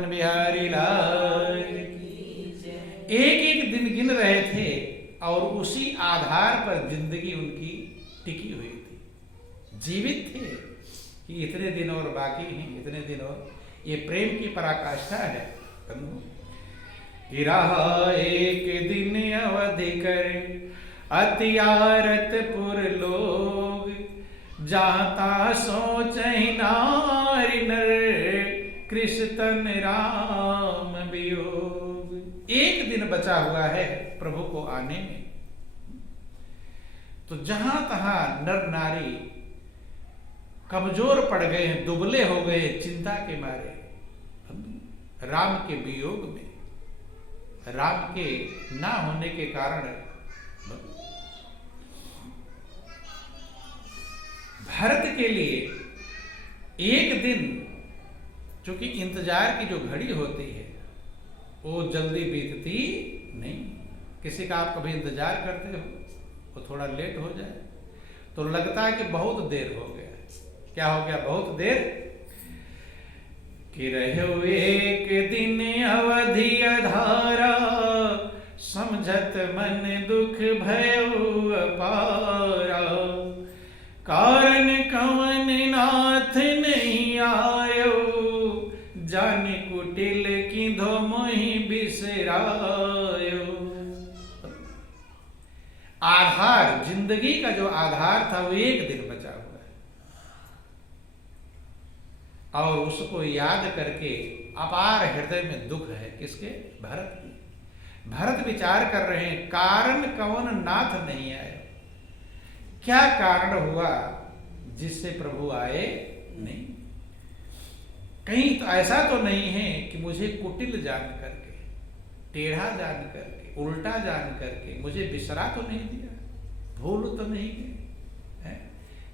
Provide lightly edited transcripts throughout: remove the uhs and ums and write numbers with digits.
बिहारी लाल एक एक दिन गिन रहे थे और उसी आधार पर जिंदगी उनकी टिकी हुई थी, जीवित थे कि इतने दिन और बाकी हैं, इतने दिन और। ये प्रेम की पराकाष्ठा है। रहा एक दिन अवधि कर अतियारतपुर लोग, जाता सोच नारी नर कृष्ण राम वियोग। एक दिन बचा हुआ है प्रभु को आने में, तो जहां तहां नर नारी कमजोर पड़ गए हैं, दुबले हो गए चिंता के मारे, राम के वियोग में, राम के ना होने के कारण। भरत के लिए एक दिन, चूंकि इंतजार की जो घड़ी होती है वो जल्दी बीतती नहीं। किसी का आप कभी इंतजार करते हो, वो थोड़ा लेट हो जाए तो लगता है कि बहुत देर हो गया। क्या हो गया? बहुत देर। कि रहे एक दिन अवधि अधारा, समझत मन दुख भयउ अपारा। कारण कवन नाथ नहीं आयो, जान कुटिल किधो मोहि बिसरायो। आधार, जिंदगी का जो आधार था वो एक दिन बचा हुआ है, और उसको याद करके अपार हृदय में दुख है। किसके? भरत की। भरत विचार कर रहे हैं, कारण कवन नाथ नहीं आए। क्या कारण हुआ जिससे प्रभु आए नहीं? कहीं तो ऐसा तो नहीं है कि मुझे कुटिल जान करके, टेढ़ा जान करके, उल्टा जान करके मुझे बिसरा तो नहीं दिया, भूल तो नहीं गए है?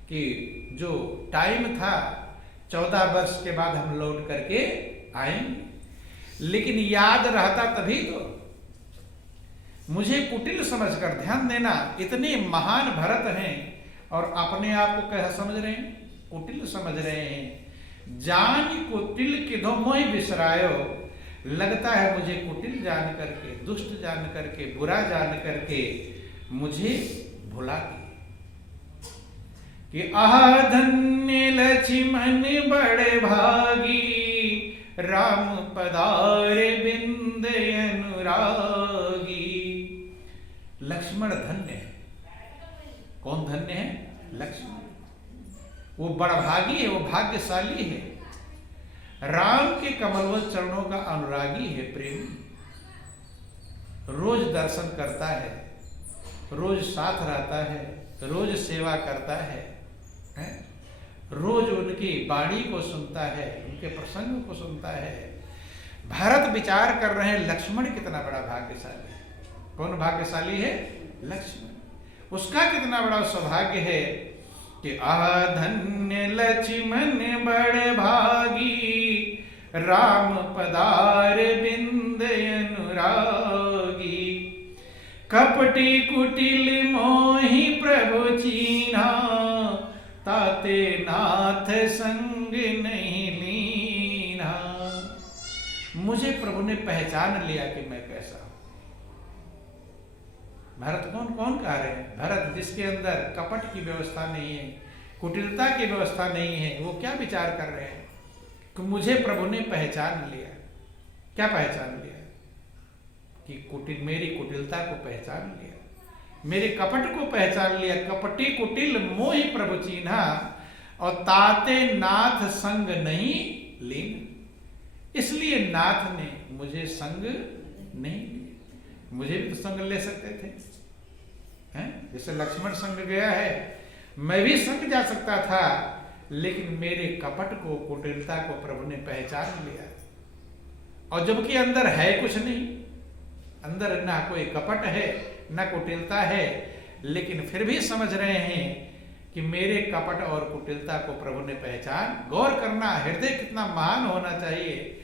कि जो टाइम था 14 वर्ष के बाद हम लौट करके आएंगे, लेकिन याद रहता तभी तो। मुझे कुटिल समझकर, ध्यान देना, इतने महान भरत हैं और अपने आप को क्या समझ रहे हैं? कुटिल समझ रहे हैं। जान कुटिल किधो मोहि बिसरायो। लगता है मुझे कुटिल जान करके, दुष्ट जान करके, बुरा जान करके मुझे भुला दिया। कि आह धन्य लक्ष्मण बड़े भागी, राम पधारे बिंद अनुरागी। लक्ष्मण धन्य है। कौन धन्य है? लक्ष्मण। वो बड़भागी है, वो भाग्यशाली है, राम के कमलवत चरणों का अनुरागी है, प्रेमी। रोज दर्शन करता है, रोज साथ रहता है, रोज सेवा करता है, रोज उनकी वाणी को सुनता है, उनके प्रसंग को सुनता है। भरत विचार कर रहे हैं लक्ष्मण कितना बड़ा भाग्यशाली है। कौन भाग्यशाली है? लक्ष्मण। उसका कितना बड़ा सौभाग्य है कि आह धन्य लक्ष्मण बड़ भागी, राम पधार बिंद अनुरागी। कपटी कुटिल मोहि प्रभु चीन्हा, ताते नाथ संग नहीं लीना। मुझे प्रभु ने पहचान लिया कि मैं कैसा हूं। भरत कौन कौन कह रहे हैं? भरत जिसके अंदर कपट की व्यवस्था नहीं है, कुटिलता की व्यवस्था नहीं है, वो क्या विचार कर रहे हैं कि मुझे प्रभु ने पहचान लिया। क्या पहचान लिया? कि मेरी कुटिलता को पहचान लिया, मेरे कपट को पहचान लिया। कपटी कुटिल मोहि प्रभु चीन्हा, और ताते नाथ संग नहीं लीन। इसलिए नाथ ने मुझे संग नहीं लिया। मुझे भी तो संग ले सकते थे, हैं? जैसे लक्ष्मण संग गया है, मैं भी संग जा सकता था, लेकिन मेरे कपट को, कुटिलता को प्रभु ने पहचान लिया। और जबकि अंदर है कुछ नहीं, अंदर ना कोई कपट है ना कुटिलता है, लेकिन फिर भी समझ रहे हैं कि मेरे कपट और कुटिलता को प्रभु ने पहचान। गौर करना, हृदय कितना महान होना चाहिए।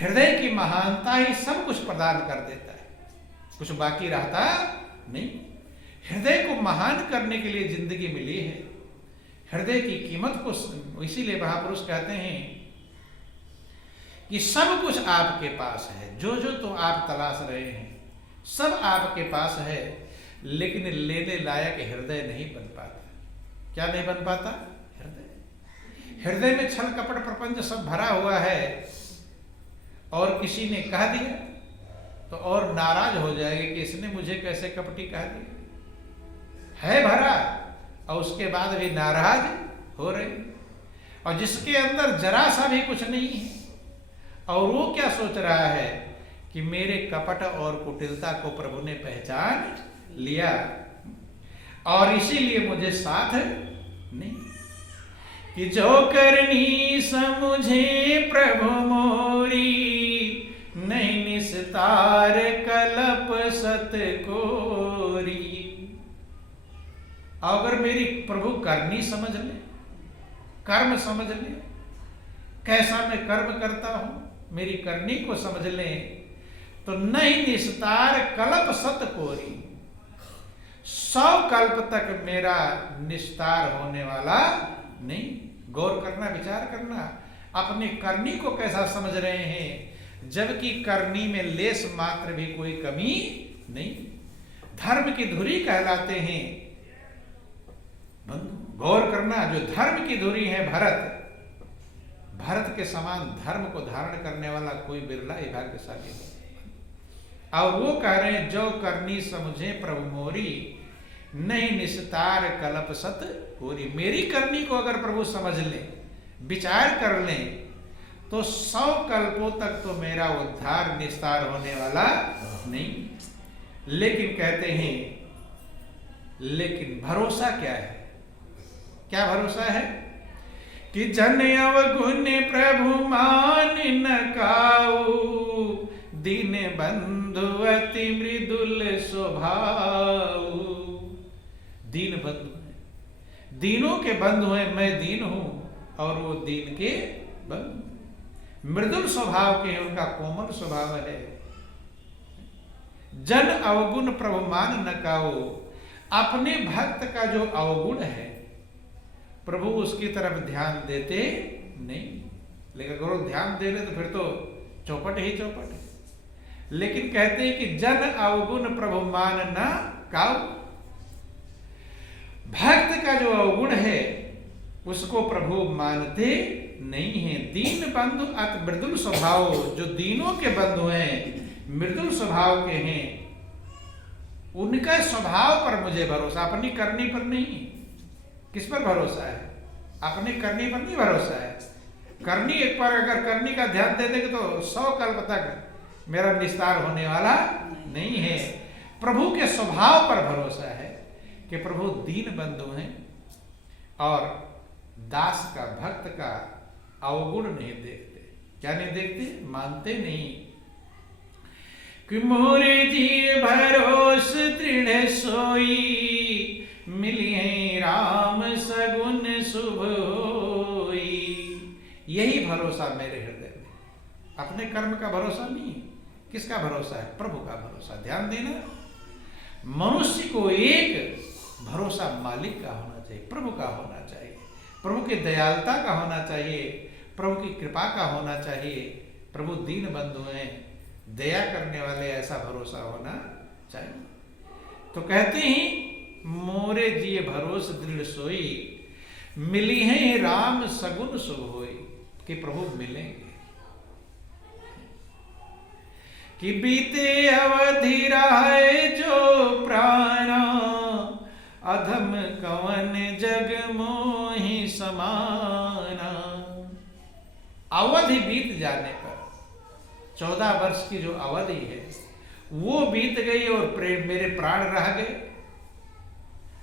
हृदय की महानता ही सब कुछ प्रदान कर देता है, कुछ बाकी रहता नहीं। हृदय को महान करने के लिए जिंदगी मिली है। हृदय की कीमत को, इसीलिए महापुरुष कहते हैं कि सब कुछ आपके पास है, जो जो तो आप तलाश रहे हैं सब आपके पास है, लेकिन लेने लायक हृदय नहीं बन पाता। क्या नहीं बन पाता? हृदय में छल कपट प्रपंच सब भरा हुआ है, और किसी ने कह दिया तो और नाराज हो जाएगा कि इसने मुझे कैसे कपटी कह दिया। है भरा और उसके बाद भी नाराज हो रहे, और जिसके अंदर जरा सा भी कुछ नहीं है, और वो क्या सोच रहा है कि मेरे कपट और कुटिलता को प्रभु ने पहचान लिया और इसीलिए मुझे साथ नहीं। कि जो करनी समझे प्रभु मोरी, नहीं निस्तार कलप सत कोरी। अगर मेरी प्रभु करनी समझ ले, कर्म समझ ले, कैसा मैं कर्म करता हूं, मेरी करनी को समझ ले, तो नहीं निस्तार कल्प सत कोरी, 100 कल्प तक मेरा निस्तार होने वाला नहीं। गौर करना, विचार करना, अपनी करनी को कैसा समझ रहे हैं, जबकि करनी में लेस मात्र भी कोई कमी नहीं। धर्म की धुरी कहलाते हैं बंधु। गौर करना, जो धर्म की धुरी है भरत के समान धर्म को धारण करने वाला कोई बिरला ही भाग्यशाली है। और वो कह रहे हैं जो करनी समझे प्रभु मोरी, नहीं निस्तार कल्प सत कोरी। मेरी करनी को अगर प्रभु समझ ले, विचार कर ले, तो 100 कल्पों तक तो मेरा उद्धार निस्तार होने वाला नहीं। लेकिन कहते हैं, लेकिन भरोसा क्या है? क्या भरोसा है? कि जन अवगुण प्रभु मान न काऊ, दीन बंधु अति मृदुल स्वभाव। दीन बंधु है, दीनों के बंधु है, मैं दीन हूं और वो दीन के बंधु। मृदुल स्वभाव के, उनका कोमल स्वभाव है। जन अवगुण प्रभु मान न काऊ, अपने भक्त का जो अवगुण है प्रभु उसकी तरफ ध्यान देते नहीं। लेकिन अगर ध्यान दे रहे तो फिर तो चौपट ही चौपट है। लेकिन कहते हैं कि जन अवगुण प्रभु मान न काऊ, भक्त का जो अवगुण है उसको प्रभु मानते नहीं है। दीन बंधु अति मृदुल स्वभाव, जो दीनों के बंधु हैं, मृदुल स्वभाव के हैं, उनका स्वभाव पर मुझे भरोसा, अपनी करनी पर नहीं। किस पर भरोसा है? अपनी करनी पर नहीं भरोसा है। करनी एक बार अगर करनी का ध्यान दे देंगे तो 100 कल्प तक मेरा निस्तार होने वाला नहीं है। प्रभु के स्वभाव पर भरोसा है कि प्रभु दीन बंधु हैं और दास का, भक्त का अवगुण नहीं देखते। क्या नहीं देखते? मानते नहीं। कि मोरे जी भरोस दृढ़ सोई, मिली है राम सगुन शुभ होई। यही भरोसा मेरे हृदय में। अपने कर्म का भरोसा नहीं। किसका भरोसा है? प्रभु का भरोसा। ध्यान देना, मनुष्य को एक भरोसा मालिक का होना चाहिए, प्रभु का होना चाहिए, प्रभु की दयालुता का होना चाहिए, प्रभु की कृपा का होना चाहिए। प्रभु दीन बंधु हैं, दया करने वाले, ऐसा भरोसा होना चाहिए। तो कहते हैं मोरे जिए भरोस दृढ़ सोई, मिली है राम सगुन शुभ होई। कि प्रभु मिलेंगे। कि बीते अवधि रहे जो प्राणा, अधम कवन जग मोहि समाना। अवधि बीत जाने पर, 14 वर्ष की जो अवधि है वो बीत गई और मेरे प्राण रह गए,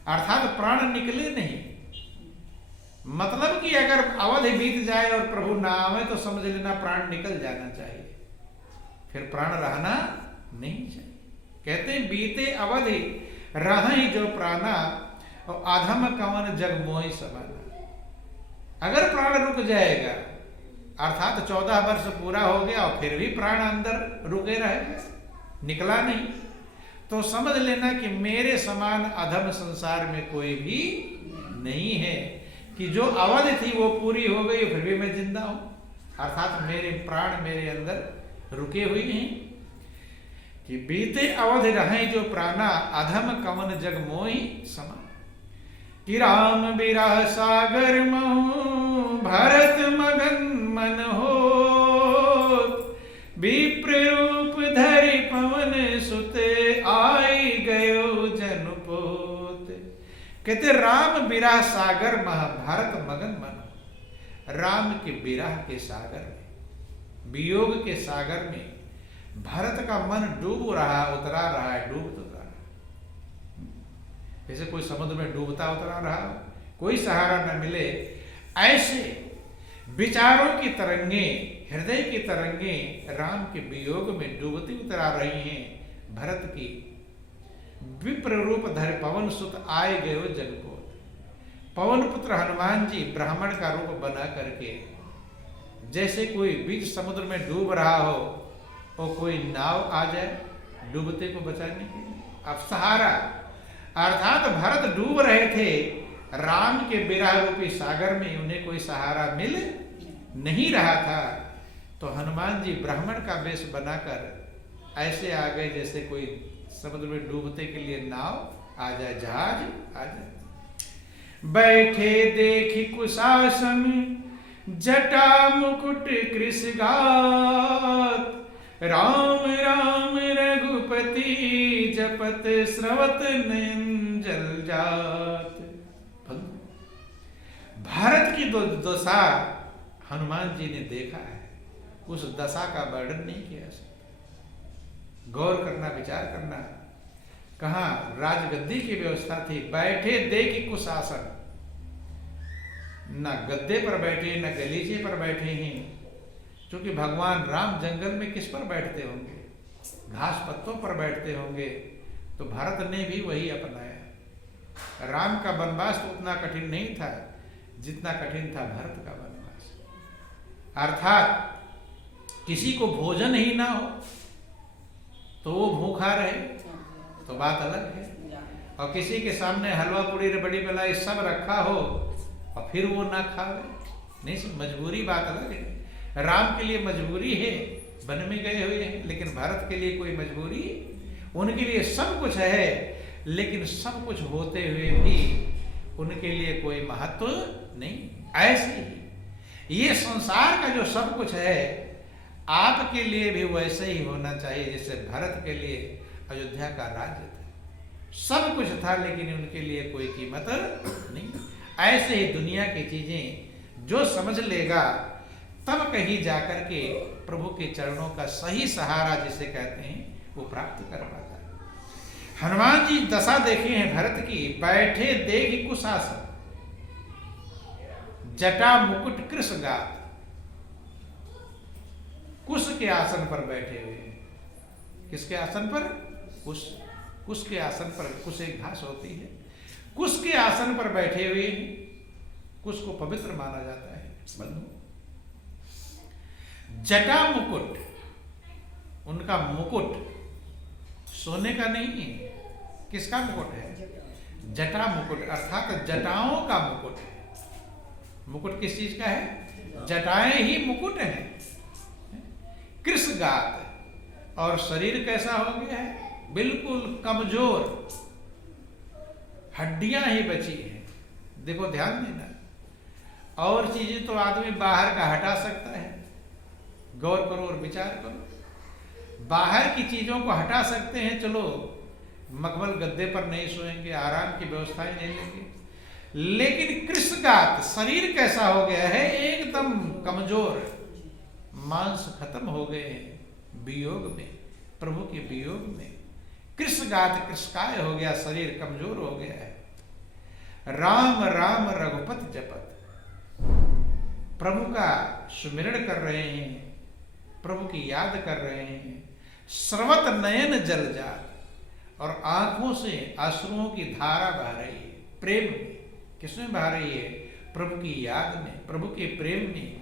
अर्थात प्राण निकले नहीं। मतलब कि अगर अवधि बीत जाए और प्रभु ना आवे तो समझ लेना प्राण निकल जाना चाहिए, फिर प्राण रहना नहीं चाहिए। कहते हैं बीते अवधि रही जो प्राणा, और अधम कवन जग मोहि समाना। अगर प्राण रुक जाएगा, अर्थात 14 वर्ष पूरा हो गया और फिर भी प्राण अंदर रुके रहे, निकला नहीं, तो समझ लेना कि मेरे समान अधम संसार में कोई भी नहीं है। कि जो अवधि थी वो पूरी हो गई, फिर भी मैं जिंदा हूं। अर्थात मेरे प्राण मेरे अंदर रुके हुए हैं कि बीते अवध रहे जो प्राणा अधम कवन जग मोहि समा कि राम बिरह सागर महु भरत मगन मन हो विप्र रूप धरि पवन सुते आई गयो जनपोत। कहते राम बिरह सागर मह भारत मगन मन हो। राम के बिरह के सागर में, वियोग के सागर में भारत का मन डूब रहा उतरा रहा है, डूब उतरा रहा है। जैसे कोई समुद्र में डूबता उतरा रहा हो, कोई सहारा न मिले, ऐसे विचारों की तरंगे, हृदय की तरंगे राम के वियोग में डूबती उतरा रही हैं। भरत की विप्र रूप धर पवन सुत आए गयो जनपोत। पवन पुत्र हनुमान जी ब्राह्मण का रूप बना करके जैसे कोई बीच समुद्र में डूब रहा हो और कोई नाव आ जाए डूबते को बचाने के लिए, अब सहारा। अर्थात भरत डूब रहे थे, राम के विरह रूपी सागर में उन्हें कोई सहारा मिल नहीं रहा था, तो हनुमान जी ब्राह्मण का वेश बनाकर ऐसे आ गए जैसे कोई समुद्र में डूबते के लिए नाव आ जाए, जहाज आ जाए। बैठे देखी कुशासन जटा मुकुट कृषगात राम राम रघुपति जपत स्रवत नयन जल जात। भारत की दशा हनुमान जी ने देखा है, उस दशा का वर्णन नहीं किया। गौर करना, विचार करना। कहाँ राजगद्दी की व्यवस्था थी, बैठे देखी कुशासन, न गद्दे पर बैठे न गलीचे पर बैठे हैं, क्योंकि भगवान राम जंगल में किस पर बैठते होंगे, घास पत्तों पर बैठते होंगे, तो भारत ने भी वही अपनाया। राम का वनवास तो उतना कठिन नहीं था जितना कठिन था भरत का वनवास। अर्थात किसी को भोजन ही ना हो तो वो भूखा रहे तो बात अलग है, और किसी के सामने हलवा पूड़ी बड़ी बलाई सब रखा हो और फिर वो ना खावे, नहीं, मजबूरी बात अलग है। राम के लिए मजबूरी है, वन में गए हुए हैं, लेकिन भारत के लिए कोई मजबूरी, उनके लिए सब कुछ है, लेकिन सब कुछ होते हुए भी उनके लिए कोई महत्व नहीं। ऐसे ही ये संसार का जो सब कुछ है आपके लिए भी वैसे ही होना चाहिए जैसे भरत के लिए अयोध्या का राज्य था, सब कुछ था, लेकिन उनके लिए कोई कीमत नहीं। ऐसे ही दुनिया की चीजें जो समझ लेगा तब कहीं जाकर के प्रभु के चरणों का सही सहारा जिसे कहते हैं वो प्राप्त कर पाता है। हनुमान जी दशा देखे हैं भरत की, बैठे देखी कुशासन जटा मुकुट कृष गात। कुश के आसन पर बैठे हुए हैं। किसके आसन पर? कुश के आसन पर। कुश एक घास होती है, कुश के आसन पर बैठे हुए हैं। कुश को पवित्र माना जाता है बंधु। जटा मुकुट, उनका मुकुट सोने का नहीं है, किसका मुकुट है? जटा मुकुट, अर्थात जटाओं का मुकुट है। मुकुट किस चीज का है? जटाएं ही मुकुट है। कृषगात, और शरीर कैसा हो गया है? बिल्कुल कमजोर, हड्डियां ही बची हैं। देखो ध्यान देना, और चीजें तो आदमी बाहर का हटा सकता है, गौर करो और विचार करो। बाहर की चीजों को हटा सकते हैं, चलो मखमल गद्दे पर नहीं सोएंगे, आराम की व्यवस्थाएं नहीं लेंगे, लेकिन कृषगात शरीर कैसा हो गया है? एकदम कमजोर, मांस खत्म हो गए हैं वियोग में, प्रभु के वियोग में। कृषगात, कृषकाय हो गया, शरीर कमजोर हो गया है। राम राम रघुपति जपत, प्रभु का सुमिरण कर रहे हैं, प्रभु की याद कर रहे हैं। स्रवत नयन जल जात, और आंखों से अश्रुओं की धारा बह रही है। प्रेम में, किसमें बह रही है? प्रभु की याद में, प्रभु के प्रेम में।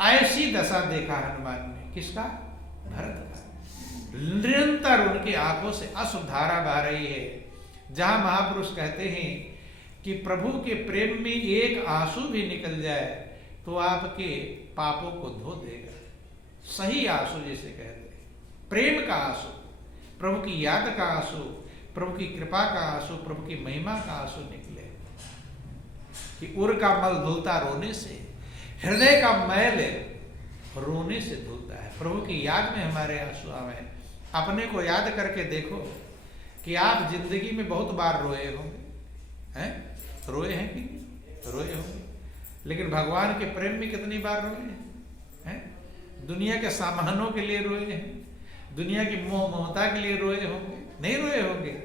ऐसी दशा देखा हनुमान ने, किसका? भरत का। निरंतर उनकी आंखों से अश्रुधारा बह रही है। जहां महापुरुष कहते हैं कि प्रभु के प्रेम में एक आंसू भी निकल जाए तो आपके पापों को धो देगा। सही आंसू जिसे कहते हैं, प्रेम का आंसू, प्रभु की याद का आंसू, प्रभु की कृपा का आंसू, प्रभु की महिमा का आंसू निकले। कि उर का मल धुलता रोने से, हृदय का मैल रोने से धुलता है। प्रभु की याद में हमारे आंसू आवे। अपने को याद करके देखो कि आप जिंदगी में बहुत बार रोए होंगे, हैं? रोए हैं कि नहीं? रोए होंगे। लेकिन भगवान के प्रेम में कितनी बार रोए हैं? दुनिया के सामानों के लिए रोए हैं, दुनिया की मोह ममता के लिए रोए होंगे? नहीं रोए होंगे।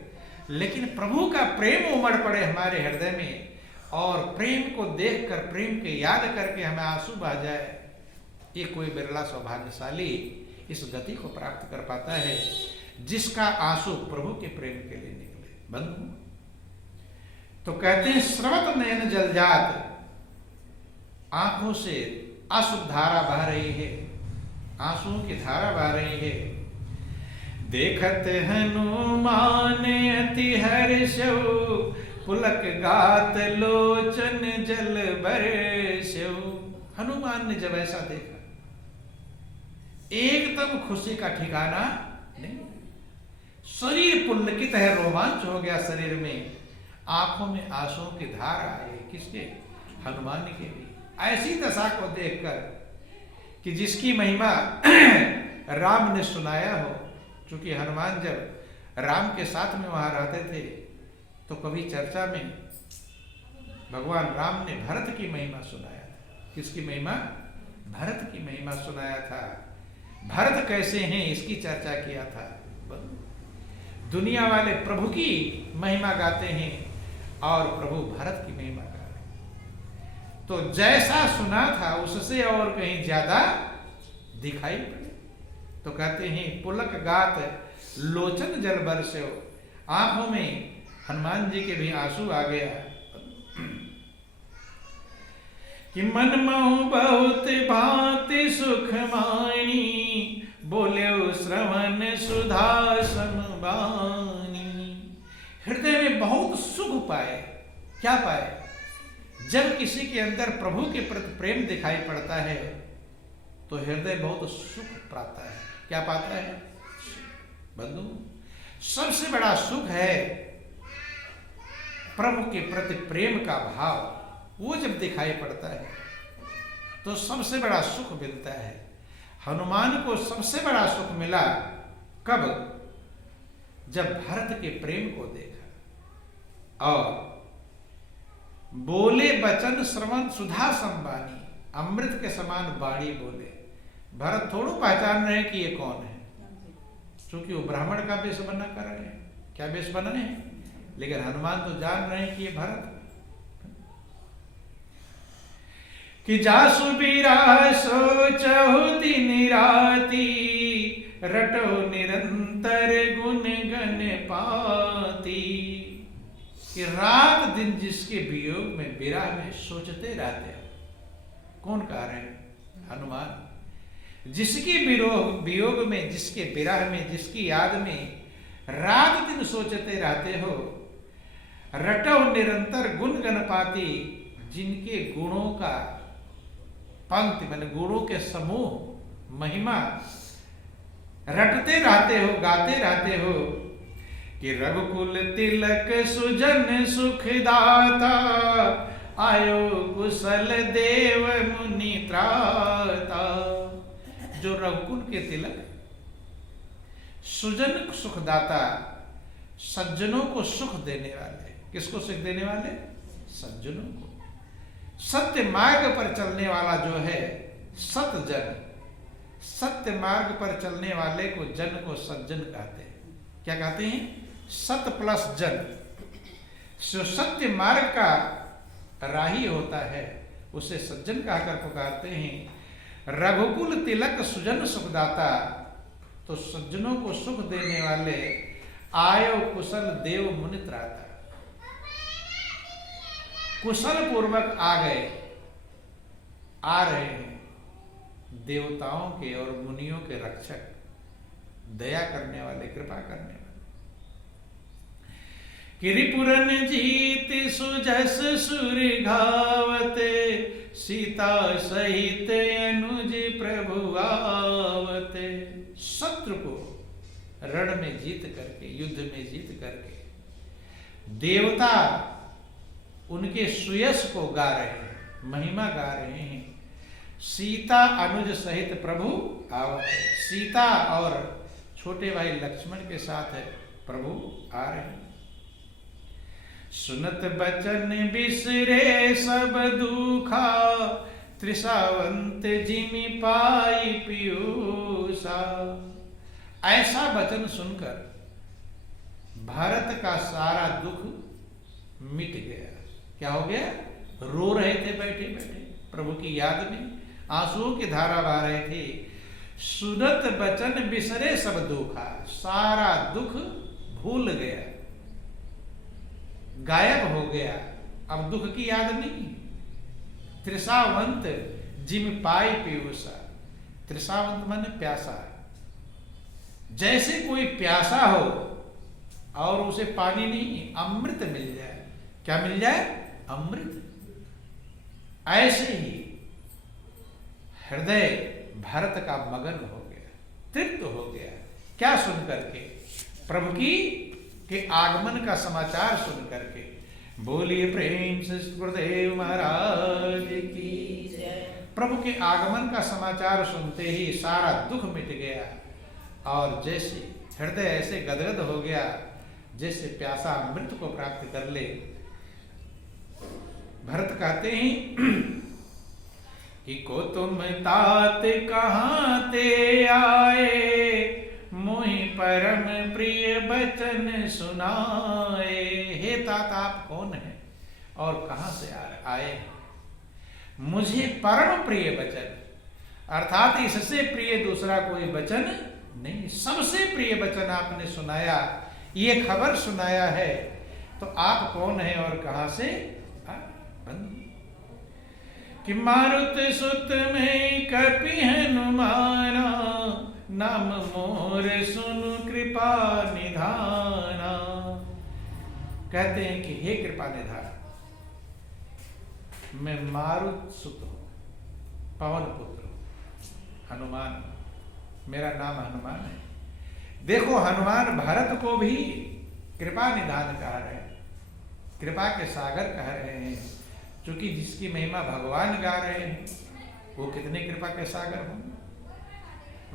लेकिन प्रभु का प्रेम उमड़ पड़े हमारे हृदय में, और प्रेम को देखकर, प्रेम के याद करके हमें आंसू बह जाए, ये कोई बिरला सौभाग्यशाली इस गति को प्राप्त कर पाता है जिसका आंसू प्रभु के प्रेम के लिए निकले। बंधु, तो कहते हैं स्रवत नयन जलजात, आंखों से अशुद्ध धारा बह रही है, आंसुओं की धारा बह रही है। देखत हनुमान अति हर्षौ, पुलक गात लोचन जल बरसौ। हनुमान ने जब ऐसा देखा, एकदम खुशी का ठिकाना नहीं, शरीर पुलकित है, रोमांच हो गया शरीर में, आंखों में आंसुओं की धार आई। किसके? हनुमान के भी। ऐसी दशा को देखकर कि जिसकी महिमा राम ने सुनाया हो, क्योंकि हनुमान जब राम के साथ में वहां रहते थे तो कभी चर्चा में भगवान राम ने भरत की महिमा सुनाया था। किसकी महिमा? भरत की महिमा सुनाया था। भरत कैसे हैं इसकी चर्चा किया था। दुनिया वाले प्रभु की महिमा गाते हैं और प्रभु भरत की महिमा गा रहे हैं। तो जैसा सुना था उससे और कहीं ज्यादा दिखाई पड़े। तो कहते हैं पुलक गात लोचन जल बरसो, आंखों में हनुमान जी के भी आंसू आ गया कि मन महु बहुत भांति सुख मानी, बोले श्रवण सुधा समबानी। हृदय में बहुत सुख पाए। क्या पाए? जब किसी के अंदर प्रभु के प्रति प्रेम दिखाई पड़ता है तो हृदय बहुत सुख पाता है। क्या पाता है? बंधु, सबसे बड़ा सुख है प्रभु के प्रति प्रेम का भाव। वो जब दिखाई पड़ता है तो सबसे बड़ा सुख मिलता है। हनुमान को सबसे बड़ा सुख मिला कब? जब भरत के प्रेम को देखा और बोले वचन श्रवण सुधा संबानी, अमृत के समान वाणी बोले। भरत थोड़ो पहचान रहे कि ये कौन है, क्योंकि वो ब्राह्मण का वेश बना कर रहे हैं। क्या वेश बना है? लेकिन हनुमान तो जान रहे हैं कि ये भरत कि जासु बीरा सोचहु दिन राती, रटो निरंतर गुण गण पाती। कि रात दिन जिसके वियोग में विरह में सोचते रहते हैं। कौन कह रहे हैं? हनुमान। जिसके वियोग में, जिसके विरह में, जिसकी याद में रात दिन सोचते रहते हो। रटो निरंतर गुण गण पाती, जिनके गुणों का पंक्ति मैंने गुणों के समूह महिमा रटते रहते हो, गाते रहते हो। कि रघुकुल तिलक सुजन सुखदाता, आयो कुशल देव मुनि त्राता। जो रघुकुल के तिलक, सुजन सुखदाता, सज्जनों को सुख देने वाले। किसको सुख देने वाले? सज्जनों को। सत्य मार्ग पर चलने वाला जो है सतजन, सत्य मार्ग पर चलने वाले को जन को सज्जन कहते हैं। क्या कहते हैं? सत प्लस जन। जो सत्य मार्ग का राही होता है उसे सज्जन कहकर पुकारते हैं। रघुकुल तिलक सुजन सुखदाता, तो सज्जनों को सुख देने वाले आयो कुशल देव मुनि त्राता। कुशल पूर्वक आ गए, आ रहे हैं देवताओं के और मुनियों के रक्षक, दया करने वाले, कृपा करने वाले। कि रिपुरन जीत सुजस सुर घावत, सीता सहित अनुज प्रभु आवते। शत्रु को रण में जीत करके, युद्ध में जीत करके देवता उनके सुयश को गा रहे हैं, महिमा गा रहे हैं। सीता अनुज सहित प्रभु आवते। सीता और छोटे भाई लक्ष्मण के साथ प्रभु आ रहे हैं। सुनत बचन बिसरे सब दुखा, त्रिसावंत जिमि पाई पीयूषा। ऐसा वचन सुनकर भारत का सारा दुख मिट गया। क्या हो गया? रो रहे थे बैठे बैठे, प्रभु की याद में आंसुओं की धारा बहा रहे थे। सुनत बचन बिसरे सब दुखा, सारा दुख भूल गया, गायब हो गया, अब दुख की याद नहीं। त्रिसावंत जिम पाई पीयूषा। त्रिसावंत माने प्यासा। जैसे कोई प्यासा हो और उसे पानी नहीं, अमृत मिल जाए। क्या मिल जाए? अमृत। ऐसे ही हृदय भारत का मगन हो गया, तृप्त हो गया। क्या सुन करके? प्रभु की के आगमन का समाचार सुन करके। बोलिए प्रेम से गुरुदेव महाराज की। प्रभु के आगमन का समाचार सुनते ही सारा दुख मिट गया और जैसे हृदय ऐसे गदगद हो गया जैसे प्यासा अमृत को प्राप्त कर ले। भरत कहते हैं कि को तुम तात कहाँ ते आए, मोहि परम प्रिय बचन सुनाए। हे तात, आप कौन है और कहां से आए हैं? मुझे परम प्रिय वचन, अर्थात इससे प्रिय दूसरा कोई वचन नहीं, सबसे प्रिय वचन आपने सुनाया, ये खबर सुनाया है। तो आप कौन है और कहां से? कि मारुत सुत में कपि हनुमाना, नाम मोर सुनु कृपा निधाना। कहते हैं कि हे कृपा निधान, मैं मारुत सुत हूं, पवन पुत्र हूं, हनुमान, मेरा नाम हनुमान है। देखो हनुमान भरत को भी कृपा निधान कह रहे हैं, कृपा के सागर कह रहे हैं, क्योंकि जिसकी महिमा भगवान गा रहे हैं वो कितने कृपा के सागर होंगे।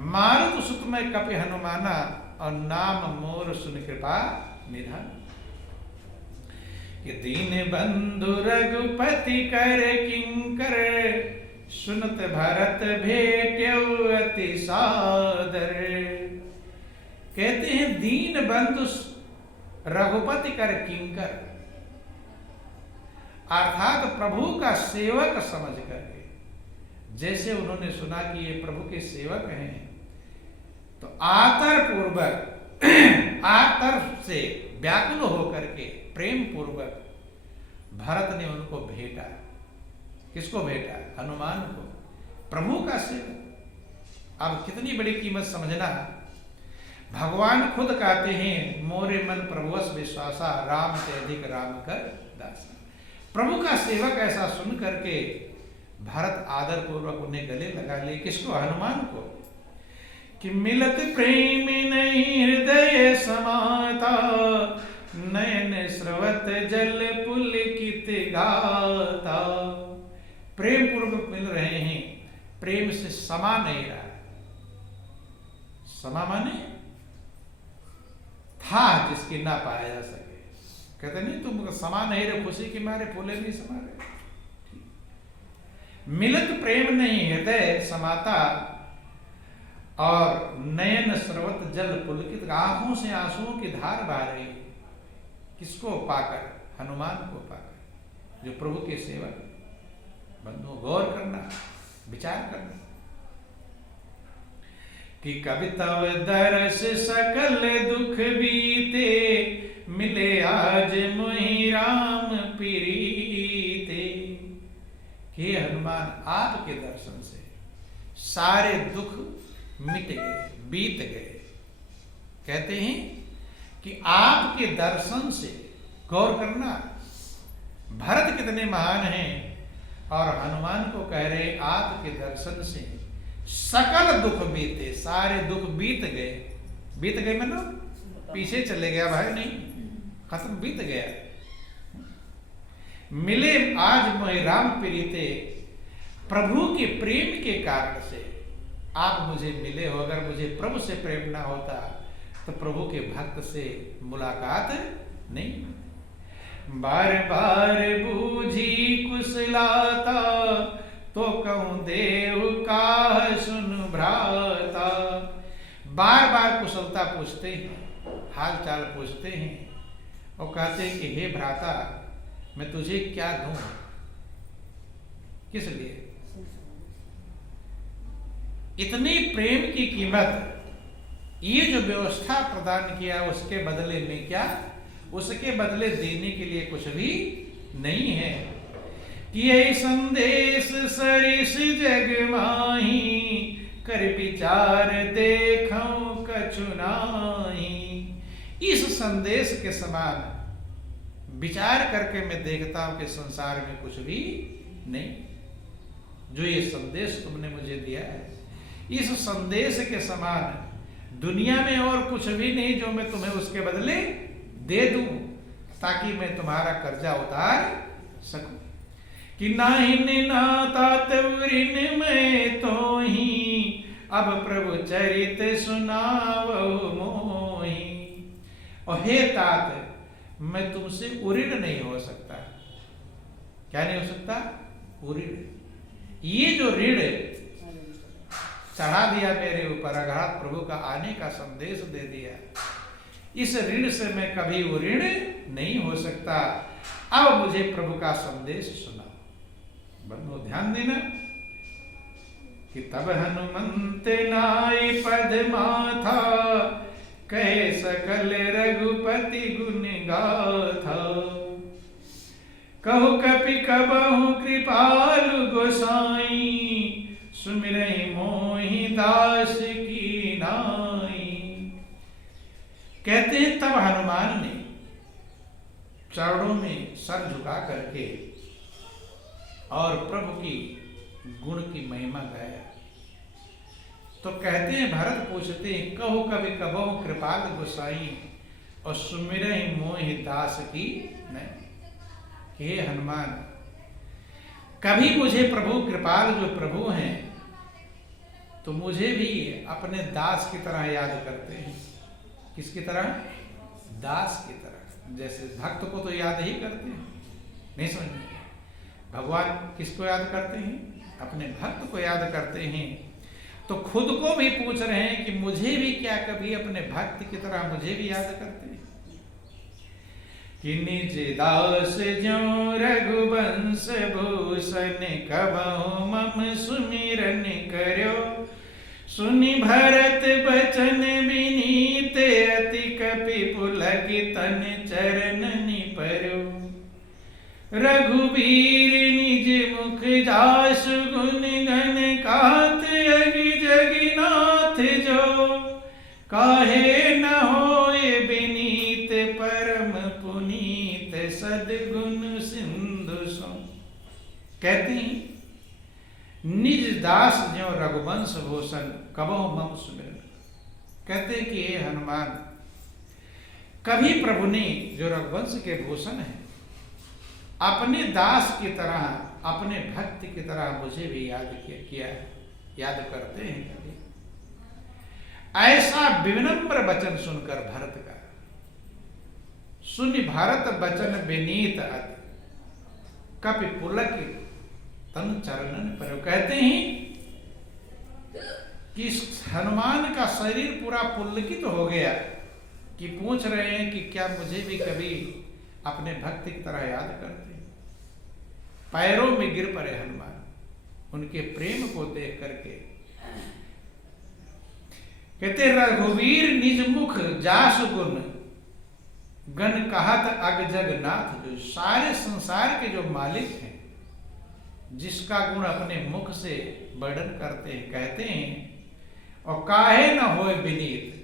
मारुत सुत में कपि हनुमाना और नाम मोर सुन कृपा निधान। कि दीन बंधु रघुपति कर किंकर, सुनत भरत भेट्यउ अति सादर। कहते हैं दीन बंधु रघुपति कर किंकर, अर्थात प्रभु का सेवक समझ करके। जैसे उन्होंने सुना कि ये प्रभु के सेवक हैं तो आतर पूर्वक, आतर से व्याकुल होकर के प्रेम पूर्वक भरत ने उनको भेंटा। किसको भेंटा? हनुमान को, प्रभु का सेवक। अब कितनी बड़ी कीमत समझना। भगवान खुद कहते हैं मोरे मन प्रभुवस विश्वासा, राम से अधिक राम कर दासा। प्रभु का सेवक ऐसा सुन करके भारत आदर पूर्वक उन्हें गले लगा ले। किसको? हनुमान को। कि मिलत प्रेम नहीं हृदय समाता, नयन स्रवत जल पुलकित गाता। प्रेम पूर्वक मिल रहे हैं, प्रेम से समा नहीं रहा। समा माने था जिसकी ना पाया जा सके। कहते नहीं तुम समा नहीं रहे, खुशी के मारे फूले नहीं समा रहे। मिलत प्रेम नहीं हृदय समाता, और नयन स्रवत जल पुलकित, आंखों से आंसुओं की धार बह रही। किसको पाकर? हनुमान को पाकर, जो प्रभु के सेवक। बंधु गौर करना, विचार करना कि कवितव दर्श सकल दुख बीते, मिले आज मोहि राम प्रीते। हे हनुमान, आपके दर्शन से सारे दुख मिट गए, बीत गए। कहते हैं कि आपके दर्शन से, गौर करना, भरत कितने महान हैं और हनुमान को कह रहे आपके दर्शन से सकल दुख बीते, सारे दुख बीत गए। बीत गए मतलब पीछे चले गया भाई, नहीं खत्म, बीत गया। मिले आज मोहि राम प्रीते, प्रभु के प्रेम के कारण से आप मुझे मिले हो। अगर मुझे प्रभु से प्रेम ना होता तो प्रभु के भक्त से मुलाकात नहीं। बार बार बूझी कुशलाता, तो कहूं देव का सुन भ्राता। बार बार कुशलता पूछते हैं, हाल चाल पूछते हैं और कहते हैं कि हे भ्राता, मैं तुझे क्या दूं, किस लिए? इतनी प्रेम की कीमत, ये जो व्यवस्था प्रदान किया उसके बदले में क्या? उसके बदले देने के लिए कुछ भी नहीं है। कि ये संदेश सरिस जग माही, कर विचार देखूं कछु नाहीं। इस संदेश के समान विचार करके मैं देखता हूं कि संसार में कुछ भी नहीं। जो ये संदेश तुमने मुझे दिया है, इस संदेश के समान दुनिया में और कुछ भी नहीं जो मैं तुम्हें उसके बदले दे दूं, ताकि मैं तुम्हारा कर्जा उतार सकूं। कि नाहिन नाता तवरिन में तो ही, अब प्रभु चरित सुनावो मोही। और हे तात, मैं तुमसे उऋण नहीं हो सकता। क्या नहीं हो सकता? उऋण। ये जो ऋण चढ़ा दिया मेरे ऊपर, अघात प्रभु का आने का संदेश दे दिया, इस ऋण से मैं कभी उऋण नहीं हो सकता। अब मुझे प्रभु का संदेश सुना। बंधु ध्यान देना कि तब हनुमंत नाई पद माथा, कहे सकल रघुपति गुण गाथा। कहु कपि कबहु कृपालु गोसाई, सुमिरहि मोहि दास की नाई। कहते हैं तब हनुमान ने चरणों में सर झुका करके और प्रभु की गुण की महिमा गाया। तो कहते हैं, भरत पूछते हैं, कहु कभी कबहु कृपाल गोसाई, और सुमिरहि मोहि दास की नहीं। हे हनुमान, कभी मुझे प्रभु कृपाल जो प्रभु हैं तो मुझे भी अपने दास की तरह याद करते हैं। किसकी तरह? दास की तरह। जैसे भक्त को तो याद ही करते हैं, नहीं समझ? भगवान किसको याद करते हैं? अपने भक्त को याद करते हैं। तो खुद को भी पूछ रहे हैं कि मुझे भी क्या कभी अपने भक्त की तरह मुझे भी याद करते हैं? कि निज दास जो रघुवंश भूषण, कबहु मम सुमिरन कर्यो। सुनि भरत बचन विनीत, अति कपि पुलकितन चरणनि पर्यो। रघुवीर निज मुख जासु गुण गण गात, अगि जगन्नाथ जो। काहे न होए विनीत, परम पुनीत सद्गुण सिंधु सो। कहते हैं, निज दास ज्यों रघुवंश भूषण, कबहु मम सुमिरन। कहते हैं कि हे हनुमान, कभी प्रभु ने जो रघुवंश के भूषण है, अपने दास की तरह, अपने भक्त की तरह मुझे भी याद किया है, याद करते हैं कभी। ऐसा विनम्र वचन सुनकर भरत का, सुनि भरत वचन विनीत अति, कपि पुलकित तन चरणन पर। कहते हैं कि हनुमान का शरीर पूरा पुलकित हो गया, कि पूछ रहे हैं कि क्या मुझे भी कभी अपने भक्त की तरह याद करते हैं। पैरों में गिर पड़े हनुमान, उनके प्रेम को देख करके। कहते, रघुवीर निज मुख जासु गुण, गण कहत अग जगन्नाथ जो। सारे संसार के जो मालिक हैं, जिसका गुण अपने मुख से वर्णन करते हैं, कहते हैं, और काहे न होए विनीत,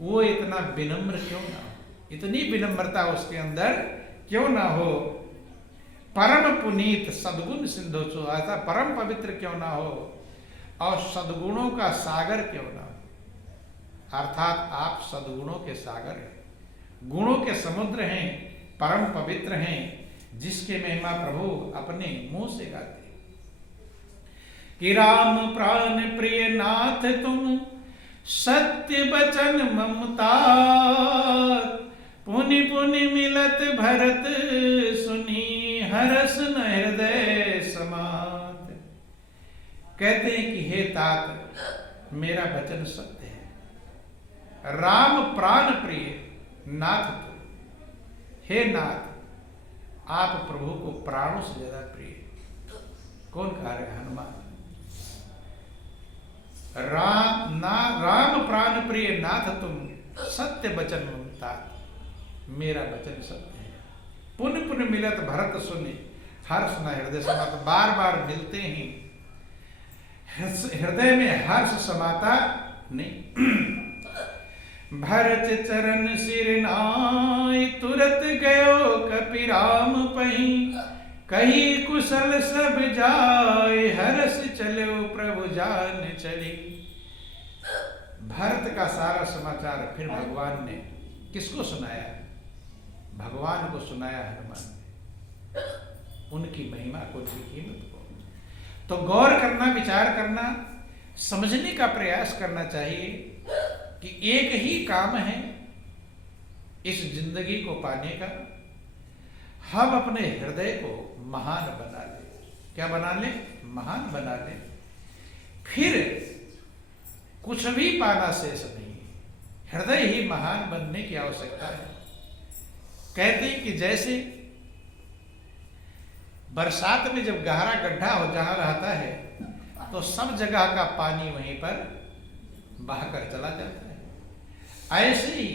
वो इतना विनम्र क्यों ना हो, इतनी विनम्रता उसके अंदर क्यों ना हो। परम पुनीत सद्गुण सिंधु सो, ऐसा परम पवित्र क्यों ना हो और सद्गुणों का सागर क्यों ना हो। अर्थात आप सद्गुणों के सागर हैं, गुणों के समुद्र हैं, परम पवित्र हैं, जिसके महिमा प्रभु अपने मुंह से गाते कि राम प्राण प्रिय नाथ तुम सत्य बचन ममता, पुनि पुनि मिलत भरत सुनी हरस न हृदय समात। कहते हैं कि हे तात मेरा वचन सत्य है, राम प्राण प्रिय नाथ तुम, हे नाथ आप प्रभु को प्राणों से ज्यादा प्रिय। कौन कह रहे? हनुमान। राम प्राण प्रिय नाथ तुम सत्य वचन ममता, मेरा वचन सत्य है। पुन पुन मिलत भरत सुने हर्ष न हृदय समाता, बार बार मिलते ही हृदय में हर्ष समाता नहीं। भरत चरण सिर नाय तुरत गयो कपिराम पही, कही कुशल सब जाय हरस चलो प्रभु जान चली। भरत का सारा समाचार फिर भगवान ने किसको सुनाया? भगवान को सुनाया हनुमान ने, उनकी महिमा को, उनकी कीमत को। तो गौर करना, विचार करना, समझने का प्रयास करना चाहिए कि एक ही काम है इस जिंदगी को पाने का, हम अपने हृदय को महान बना ले। क्या बना ले? महान बना ले। फिर कुछ भी पाना शेष नहीं, हृदय ही महान बनने की आवश्यकता है। कहते हैं कि जैसे बरसात में जब गहरा गड्ढा हो जहां रहता है तो सब जगह का पानी वहीं पर बहकर चला जाता है, ऐसे ही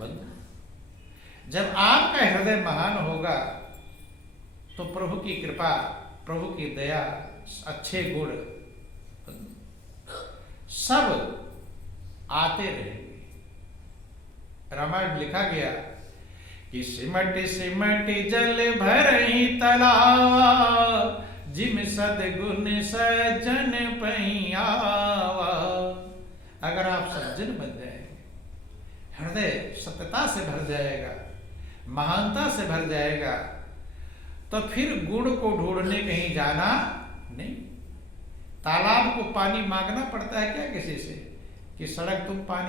बंधु जब आपका हृदय महान होगा तो प्रभु की कृपा, प्रभु की दया, अच्छे गुण सब आते रहेंगे। रामायण में लिखा गया कि सिमट सिमट जल भरहि तालाब, जिम सद्गुण सज्जन पहि आवा। अगर आप सज्जन बन जाएंगे, हृदय सत्यता से भर जाएगा, महानता से भर जाएगा, तो फिर गुण को ढूंढने कहीं जाना नहीं। तालाब को पानी मांगना पड़ता है क्या किसी से कि सड़क तुम पानी